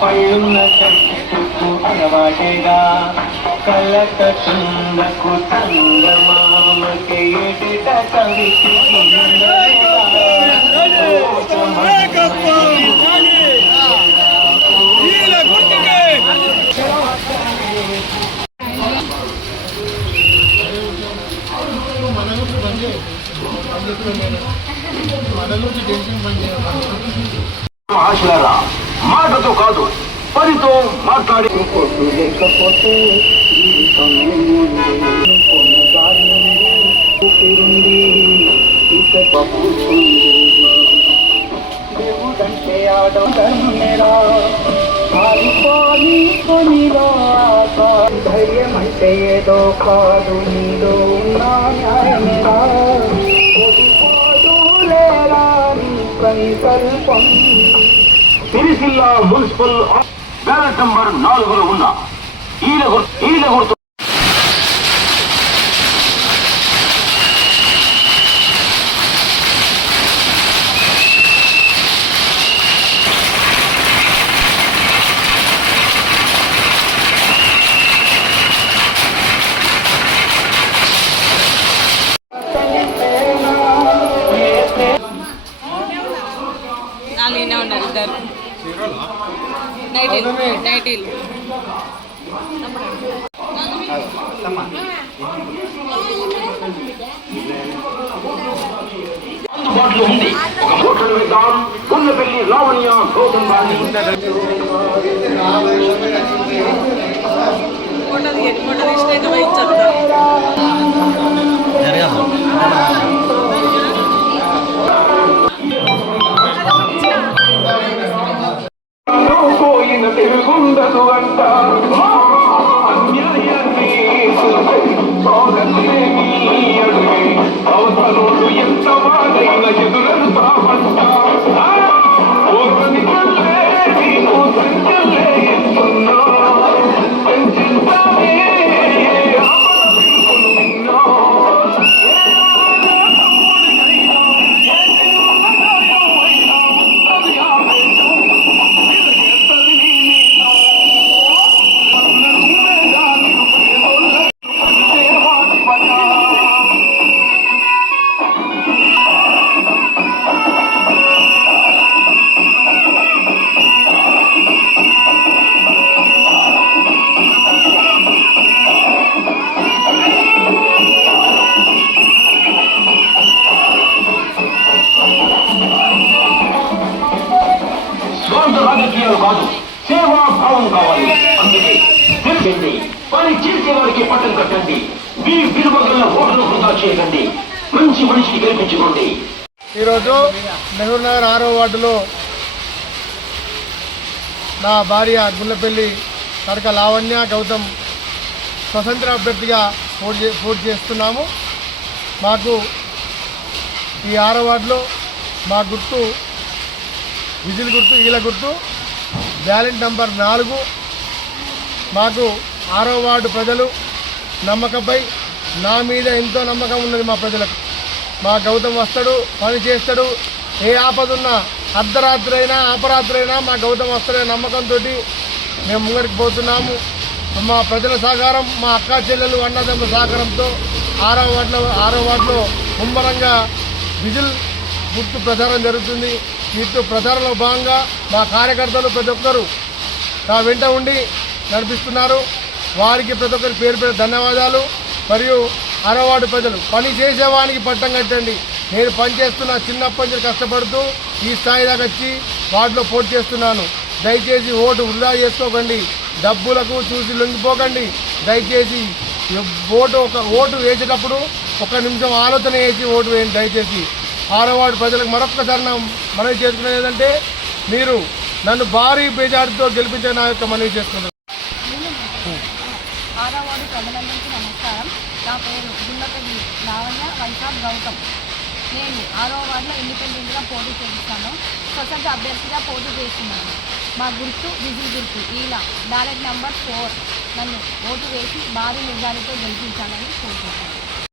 పళ్ళున్న చెట్టుకు అలవాటేగా కలకతుందకు చందమామకి ఎదుట కవికి ఆశలారా మాటతో కాదు పనితో మాట్లాడే లేకపోతే దేవుడంటే ఆడరా ఆగిపోని కొనిలో ధైర్యం అంటే ఏదో కాదు నీలో ఉన్న న్యాయమేరా సంకల్పం సిరిసిల్ల మున్సిపల్ బ్యాలెట్ నంబర్ 4లో ఉన్న ఈల గుర్తు ఉన్నారు ఇద్దరు నైటీలు అందుబాటులో ఉంది. ఒక హోటల్ వేద్దాం. గుండెపల్లి లావణ్య గౌతమ్ బాలి ఫోటో తీసినాక వేయించారు. తిరుగుండదు అంట అవసరం ఎంత వాడైన ఎదురెళ్తామంట రాజకీయాలు కాదు, సేవా భావం కావాలి. అందుకే తెలిసింది పని చేసే వారికి పట్టం కట్టండి. మీ విలువగల ఓటును వృధా చేయకండి. మంచి మనిషిని గెలిపించుకోండి. ఈరోజు నెహ్రూ నగర్ 6వ వార్డులో నా భార్య గుండ్లపల్లి తడక లావణ్య గౌతమ్ స్వతంత్ర అభ్యర్థిగా పోటీ చేస్తున్నాము. మాకు ఈ 6వ వార్డులో మా గుర్తు విజిల్ గుర్తు, ఈల గుర్తు, బ్యాలెట్ నంబర్ 4. మాకు 6వ వార్డు ప్రజలు నమ్మకంపై నా మీద ఎంతో నమ్మకం ఉన్నది. మా ప్రజలకు మా గౌతమ్ వస్తాడు, పని చేస్తాడు. ఏ ఆపదున్నా అర్ధరాత్రి అయినా అపరాత్రి అయినా మా గౌతమ్ వస్తాడనే నమ్మకంతో మేము ముంగడికి పోతున్నాము. మా ప్రజల సహకారం, మా అక్క చెల్లెలు అన్నదమ్ముల సహకారంతో 6వ వార్డులో ముమ్మరంగా విజిల్ గుర్తు ప్రచారం జరుగుతుంది. వీటితో ప్రచారంలో భాగంగా మా కార్యకర్తలు ప్రతి ఒక్కరు నా వెంట ఉండి నడిపిస్తున్నారు. వారికి ప్రతి ఒక్కరి పేరు పేరు ధన్యవాదాలు. మరియు 6వ వార్డు ప్రజలు పని చేసేవానికి పట్టం కట్టండి. నేను పనిచేస్తున్న చిన్నప్పటి నుంచి కష్టపడుతూ ఈ స్థాయి దాకా వచ్చి వార్డులో పోటీ చేస్తున్నాను. దయచేసి ఓటు వృధా చేసుకోకండి. డబ్బులకు చూసి లొంగిపోకండి. దయచేసి ఓటు వేసేటప్పుడు 1 నిమిషం ఆలోచన చేసి ఓటు వేయండి. దయచేసి 6వ వార్డు ప్రజలకు మరొక్కసారి మనవి చేసుకునేది ఏంటంటే, మీరు నన్ను భారీ బేజారుతో గెలిపించే నా యొక్క మనవి చేసుకున్నాను. 6వ వార్డు ప్రజలందరికీ నమస్కారం. నా పేరు గుండ్లపల్లి లావణ్య వైశాఖ్ గౌతమ్. నేను 6వ వార్డులో ఇండిపెండెంట్గా పోటీ చేస్తున్నాను. స్వతంత్ర అభ్యర్థిగా పోటీ చేస్తున్నాను. మా గుర్తు విజిల్ గుర్తు, ఈలా బ్యాలెట్ నంబర్ 4. నన్ను ఓటు వేసి భారీ నిర్ధారణతో గెలిపించాలని కోరుకుంటున్నాను.